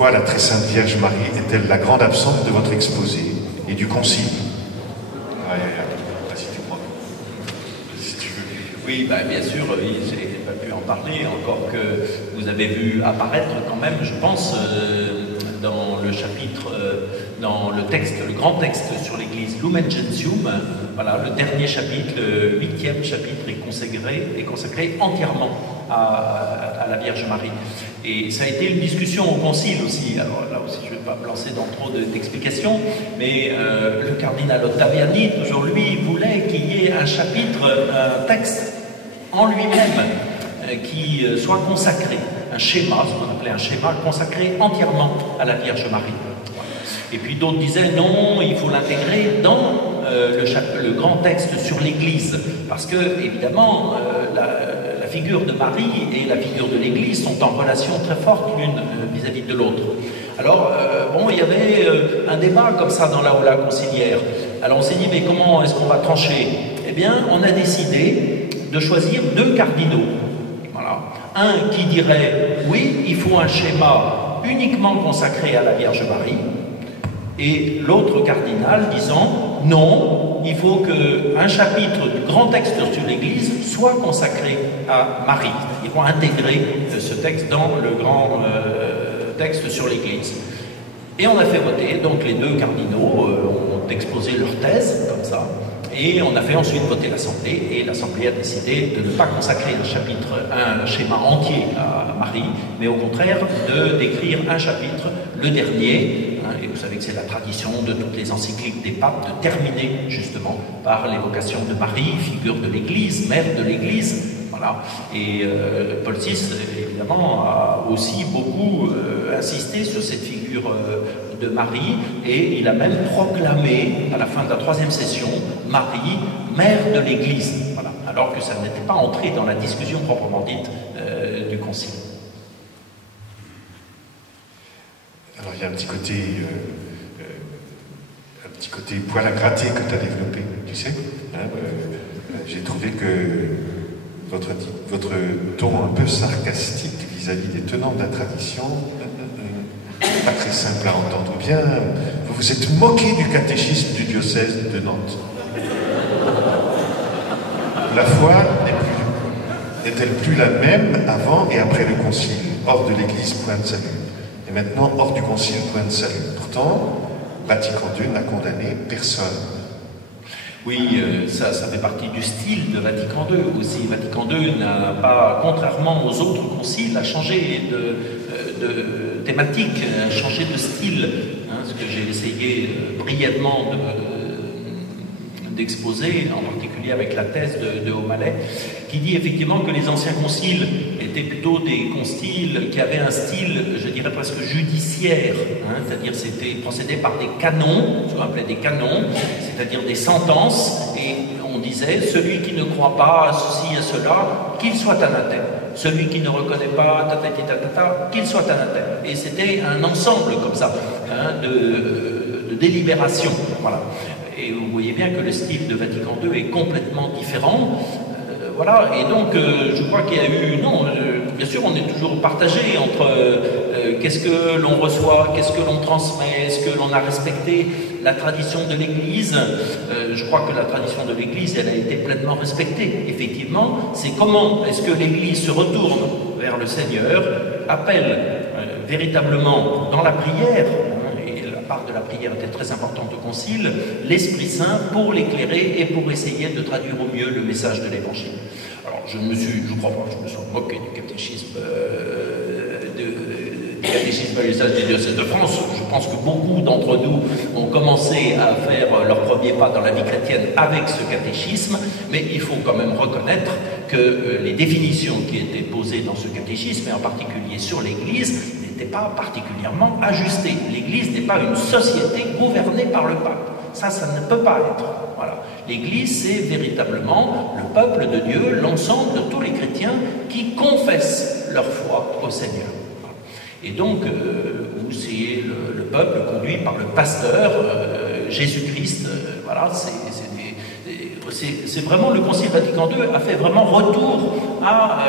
Pourquoi la très sainte Vierge Marie est-elle la grande absente de votre exposé et du concile? Si tu crois. Si tu veux. Oui, bien sûr, je n'ai pas pu en parler, encore que vous avez vu apparaître quand même, je pense, dans le chapitre, dans le texte, le grand texte sur l'Église, Lumen Gentium, voilà, le dernier chapitre, le 8e chapitre est consacré entièrement à la Vierge Marie. Et ça a été une discussion au concile aussi. Alors là aussi, je ne vais pas me lancer dans trop d'explications, mais le cardinal Ottaviani, toujours lui, voulait qu'il y ait un chapitre, un texte en lui-même qui soit consacré, un schéma, ce qu'on appelait un schéma consacré entièrement à la Vierge Marie. Et puis d'autres disaient non, il faut l'intégrer dans le grand texte sur l'Église, parce que évidemment la figure de Marie et la figure de l'Église sont en relation très forte l'une vis-à-vis de l'autre. Alors il y avait un débat comme ça dans l'aula conciliaire. Alors on s'est dit mais comment est-ce qu'on va trancher? Eh bien on a décidé de choisir deux cardinaux. Voilà. Un qui dirait oui, il faut un schéma uniquement consacré à la Vierge Marie, et l'autre cardinal disant non, il faut qu'un chapitre du grand texte sur l'Église soit consacré à Marie. Ils vont intégrer ce texte dans le grand texte sur l'Église. Et on a fait voter, donc les deux cardinaux ont exposé leur thèse, comme ça, et on a fait ensuite voter l'Assemblée, et l'Assemblée a décidé de ne pas consacrer un schéma entier à Marie, mais au contraire de d'écrire un chapitre, le dernier, et vous savez que c'est la tradition de toutes les encycliques des papes, de terminer justement par l'évocation de Marie, figure de l'Église, mère de l'Église. Voilà. Et Paul VI, évidemment, a aussi beaucoup insisté sur cette figure de Marie, et il a même proclamé, à la fin de la 3e session, Marie, mère de l'Église, voilà, alors que ça n'était pas entré dans la discussion proprement dite du Concile. Alors il y a un petit côté poil à gratter que tu as développé, tu sais. J'ai trouvé que votre ton un peu sarcastique vis-à-vis des tenants de la tradition, pas très simple à entendre bien. Vous vous êtes moqué du catéchisme du diocèse de Nantes. La foi n'est-elle plus la même avant et après le concile? Hors de l'Église, point de salut. Et maintenant, hors du concile, point de salut. Pourtant, Vatican II n'a condamné personne. Oui, ça fait partie du style de Vatican II aussi. Vatican II n'a pas, contrairement aux autres conciles, a changé de thématique, a changé de style. Ce que j'ai essayé brièvement d'exposer, en particulier avec la thèse de O'Malley, qui dit effectivement que les anciens conciles étaient plutôt des conciles qui avaient un style, je dirais presque judiciaire, c'est-à-dire c'était procédé par des canons, ce qu'on appelait des canons, c'est-à-dire des sentences, et on disait celui qui ne croit pas à ceci et à cela, qu'il soit anathème. Celui qui ne reconnaît pas, qu'il soit anathème. Et c'était un ensemble comme ça, de délibération. Voilà. Et vous voyez bien que le style de Vatican II est complètement différent. Voilà, et donc je crois qu'il y a eu... Non, bien sûr, on est toujours partagé entre qu'est-ce que l'on reçoit, qu'est-ce que l'on transmet, est-ce que l'on a respecté la tradition de l'Église. Je crois que la tradition de l'Église, elle a été pleinement respectée. Effectivement, c'est comment est-ce que l'Église se retourne vers le Seigneur, appelle véritablement dans la prière, part de la prière était très importante au Concile, l'Esprit Saint pour l'éclairer et pour essayer de traduire au mieux le message de l'Évangile. Alors je crois pas que je me sois moqué du catéchisme de l'usage du diocèse de France. Je pense que beaucoup d'entre nous ont commencé à faire leur premier pas dans la vie chrétienne avec ce catéchisme, mais il faut quand même reconnaître que les définitions qui étaient posées dans ce catéchisme, et en particulier sur l'Église, n'étaient pas particulièrement ajustées. L'Église n'est pas une société gouvernée par le pape. Ça ne peut pas être. Voilà. L'Église, c'est véritablement le peuple de Dieu, l'ensemble de tous les chrétiens qui confessent leur foi au Seigneur. Et donc, c'est le peuple conduit par le pasteur, Jésus-Christ. Voilà, c'est vraiment le Concile Vatican II a fait vraiment retour à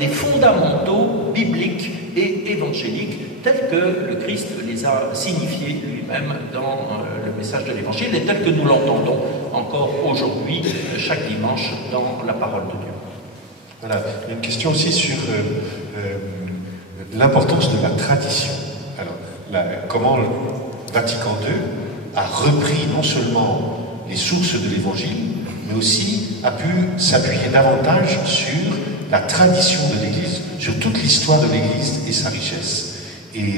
des fondamentaux bibliques et évangéliques, tels que le Christ les a signifiés lui-même dans le message de l'Évangile, et tels que nous l'entendons encore aujourd'hui, chaque dimanche, dans la parole de Dieu. Voilà, il y a une question aussi sur l'importance de la tradition. Alors, comment le Vatican II a repris non seulement les sources de l'Évangile, mais aussi a pu s'appuyer davantage sur la tradition de l'Église, sur toute l'histoire de l'Église et sa richesse. Et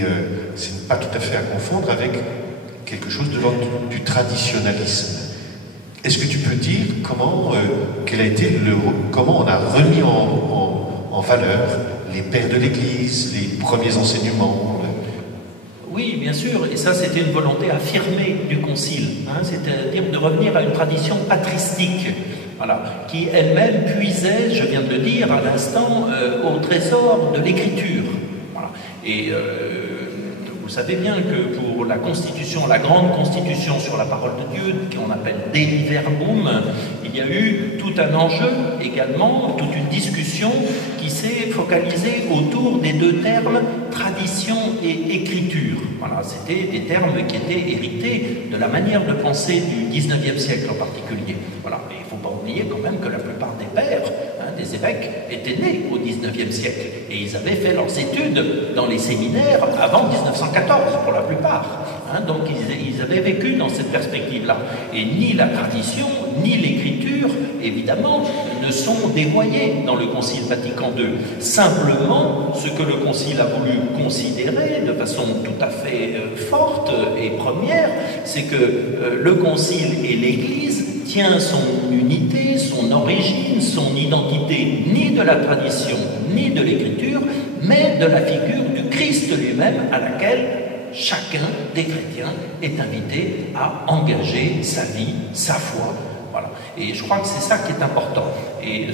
ce n'est pas tout à fait à confondre avec quelque chose de l'ordre du traditionnalisme. Est-ce que tu peux dire comment on a remis en valeur les pères de l'Église, les premiers enseignements? Oui, bien sûr, et ça c'était une volonté affirmée du Concile, c'est-à-dire de revenir à une tradition patristique, voilà, qui elle-même puisait, je viens de le dire à l'instant, au trésor de l'Écriture. Voilà. Et vous savez bien que pour la Constitution, la grande Constitution sur la parole de Dieu, qu'on appelle Dei Verbum, il y a eu tout un enjeu également, toute une discussion qui s'est focalisée autour des deux termes tradition et écriture. Voilà, c'était des termes qui étaient hérités de la manière de penser du XIXe siècle en particulier. Voilà. Et il ne faut pas oublier quand même que la plupart des pères, des évêques, étaient nés au XIXe siècle et ils avaient fait leurs études dans les séminaires avant 1914 pour la plupart. Donc ils avaient vécu dans cette perspective-là. Et ni la tradition, ni l'écriture, évidemment, ne sont dévoyés dans le Concile Vatican II. Simplement, ce que le Concile a voulu considérer de façon tout à fait forte et première, c'est que le Concile et l'Église tient son unité, son origine, son identité, ni de la tradition, ni de l'écriture, mais de la figure du Christ lui-même à laquelle chacun des chrétiens est invité à engager sa vie, sa foi. Voilà. Et je crois que c'est ça qui est important. Et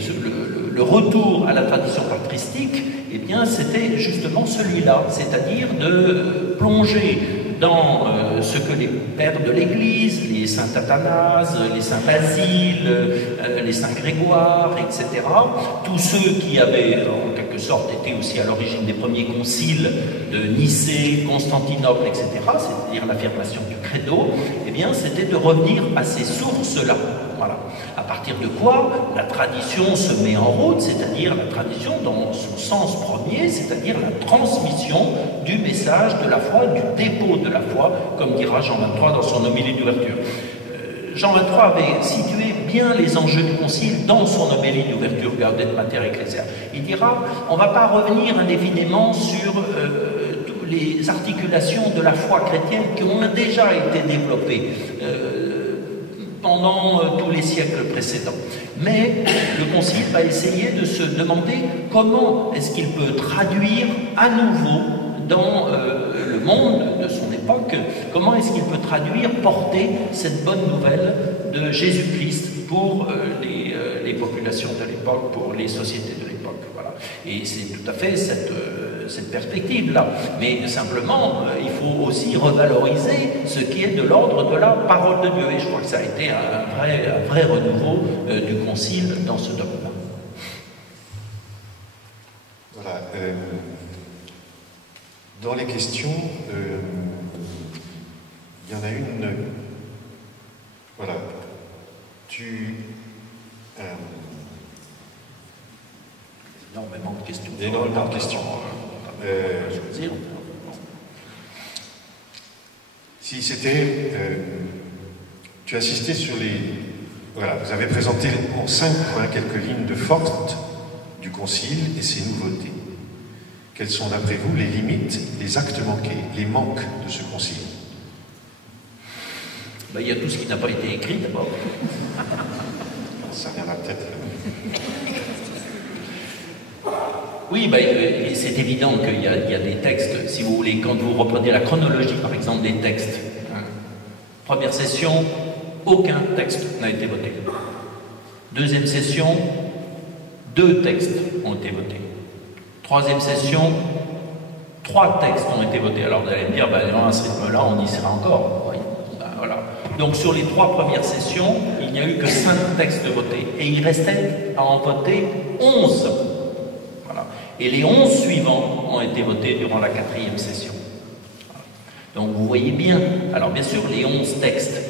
le retour à la tradition patristique, eh bien, c'était justement celui-là, c'est-à-dire de plonger dans ce que les pères de l'Église, les saints Athanase, les saints Basile, les saints Grégoire, etc., tous ceux qui avaient en quelque sorte été aussi à l'origine des premiers conciles de Nicée, Constantinople, etc., c'est-à-dire l'affirmation du credo, eh bien, c'était de revenir à ces sources-là. Voilà. À partir de quoi la tradition se met en route, c'est-à-dire la tradition dans son sens premier, c'est-à-dire la transmission du message de la foi, du dépôt de la foi, comme dira Jean 23 dans son homélie d'ouverture. Jean 23 avait situé bien les enjeux du Concile dans son homélie d'ouverture, Gaudet Mater Ecclesia. Il dira, on ne va pas revenir indéfiniment sur les articulations de la foi chrétienne qui ont déjà été développées pendant tous les siècles précédents. Mais le Concile va essayer de se demander comment est-ce qu'il peut traduire à nouveau dans le monde de son époque, comment est-ce qu'il peut traduire, porter cette bonne nouvelle de Jésus-Christ pour les populations de l'époque, pour les sociétés de l'époque. Voilà. Et c'est tout à fait cette perspective-là. Mais simplement, il faut aussi revaloriser ce qui est de l'ordre de la parole de Dieu. Et je crois que ça a été un vrai renouveau du Concile dans ce domaine-là. Voilà. Dans les questions, il y en a une. Voilà. Énormément de questions. Énormément de questions. Si c'était... tu as insisté sur les... Voilà, vous avez présenté en 5 points quelques lignes de force du Concile et ses nouveautés. Quelles sont d'après vous les limites, les actes manqués, les manques de ce Concile? Il y a tout ce qui n'a pas été écrit d'abord. Ça viendra peut-être. Oui, c'est évident qu'il y a des textes, si vous voulez, quand vous reprenez la chronologie, par exemple, des textes. Première session, aucun texte n'a été voté. Deuxième session, 2 textes ont été votés. Troisième session, 3 textes ont été votés. Alors vous allez me dire, à ce rythme-là, on y sera encore. Oui. Voilà. Donc sur les 3 premières sessions, il n'y a eu que 5 textes votés. Et il restait à en voter 11. Voilà. Et les 11 suivants ont été votés durant la 4e session. Donc vous voyez bien, alors bien sûr les 11 textes,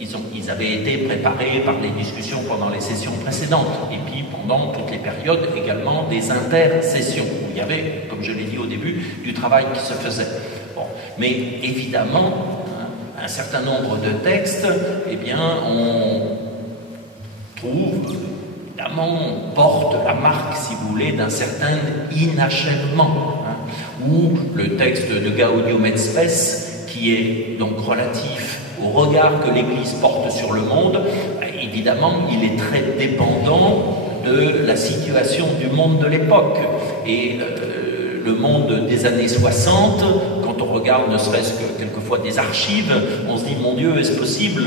ils avaient été préparés par les discussions pendant les sessions précédentes, et puis pendant toutes les périodes également des intersessions, où il y avait, comme je l'ai dit au début, du travail qui se faisait. Bon. Mais évidemment, un certain nombre de textes, eh bien, on trouve, évidemment, on porte la marque, si vous voulez, d'un certain inachèvement, où le texte de Gaudium et Spes, qui est donc relatif au regard que l'Église porte sur le monde, évidemment, il est très dépendant de la situation du monde de l'époque. Et le monde des années 60, quand on regarde ne serait-ce que quelquefois des archives, on se dit, mon Dieu, est-ce possible,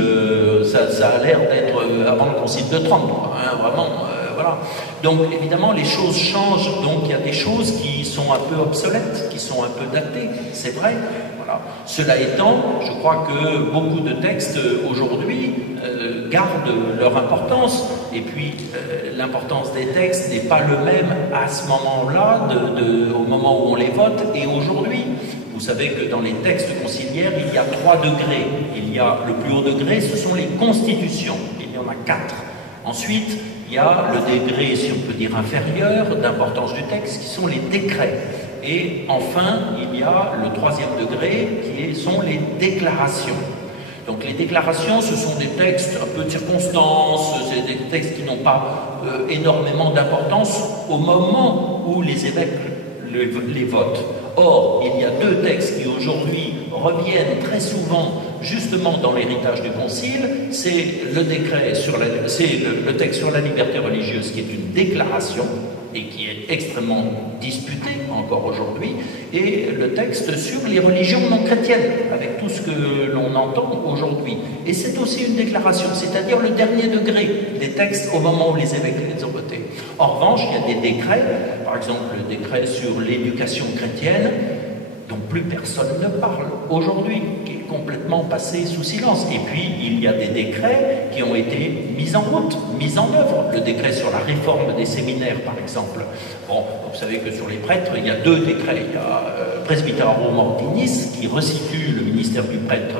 ça a l'air d'être avant le Concile de Trente, hein, vraiment, voilà. Donc, évidemment, les choses changent, donc il y a des choses qui sont un peu obsolètes, qui sont un peu datées, c'est vrai. Voilà. Cela étant, je crois que beaucoup de textes aujourd'hui gardent leur importance, et puis l'importance des textes n'est pas le même à ce moment-là, au moment où on les vote, et aujourd'hui. Vous savez que dans les textes conciliaires, il y a 3 degrés. Il y a le plus haut degré, ce sont les constitutions, il y en a 4. Ensuite, il y a le degré, si on peut dire inférieur, d'importance du texte, qui sont les décrets. Et enfin, il y a le 3e degré, qui sont les déclarations. Donc les déclarations, ce sont des textes un peu de circonstance, c'est des textes qui n'ont pas énormément d'importance au moment où les évêques les votent. Or, il y a 2 textes qui aujourd'hui reviennent très souvent justement dans l'héritage du Concile, c'est le texte sur la liberté religieuse qui est une déclaration et qui est extrêmement disputé encore aujourd'hui, et le texte sur les religions non chrétiennes, avec tout ce que l'on entend aujourd'hui. Et c'est aussi une déclaration, c'est-à-dire le dernier degré des textes au moment où les évêques les ont votés. En revanche, il y a des décrets, par exemple le décret sur l'éducation chrétienne, dont plus personne ne parle aujourd'hui, qui est complètement passé sous silence. Et puis, il y a des décrets qui ont été mis en route, mis en œuvre. Le décret sur la réforme des séminaires, par exemple. Bon, vous savez que sur les prêtres, il y a 2 décrets. Il y a Presbyterorum Ordinis, qui resitue le ministère du prêtre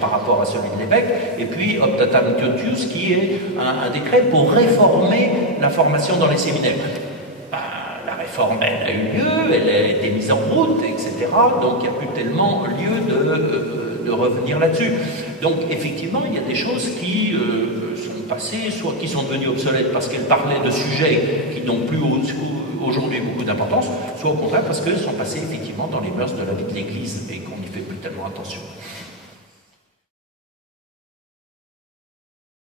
par rapport à celui de l'évêque, et puis Optatam Diotius, qui est un décret pour réformer la formation dans les séminaires. La réforme, elle a eu lieu, elle a été mise en route, etc. Donc il n'y a plus tellement lieu de revenir là-dessus. Donc effectivement, il y a des choses qui sont passées, soit qui sont devenues obsolètes parce qu'elles parlaient de sujets qui n'ont plus aujourd'hui beaucoup d'importance, soit au contraire parce qu'elles sont passées effectivement dans les mœurs de la vie de l'Église et qu'on n'y fait plus tellement attention.